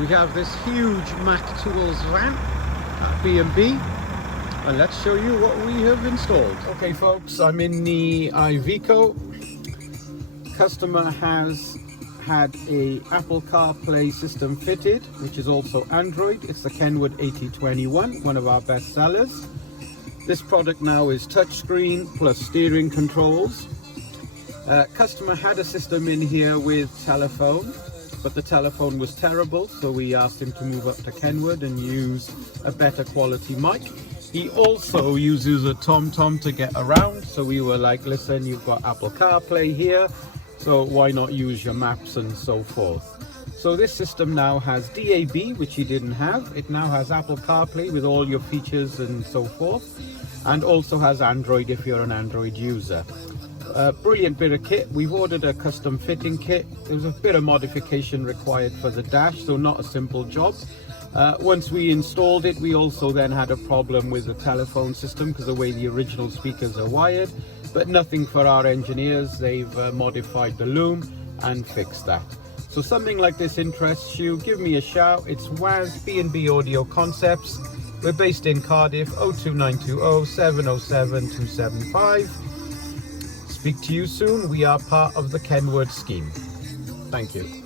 We have this huge Mac Tools van at B&B, and let's show you what we have installed. Okay folks, I'm in the Iveco. Customer has had a Apple CarPlay system fitted, which is also Android. It's the KENWOOD 8021, one of our best sellers. This product now is touchscreen plus steering controls. Customer had a system in here with telephone, but the telephone was terrible, so we asked him to move up to KENWOOD and use a better quality mic. He also uses a TomTom to get around, so we were like, listen, you've got Apple CarPlay here, so why not use your maps and so forth. So this system now has DAB, which he didn't have. It now has Apple CarPlay with all your features and so forth, and also has Android if you're an Android user. Brilliant bit of kit. We've ordered a custom fitting kit. There was a bit of modification required for the dash, so not a simple job. Once we installed it, we also then had a problem with the telephone system because the way the original speakers are wired, but nothing for our engineers. They've modified the loom and fixed that. So something like this interests you, give me a shout. It's Waz, B&B Audio Concepts. We're based in Cardiff, 02920 707 275. Speak to you soon. We are part of the KENWOOD scheme. Thank you.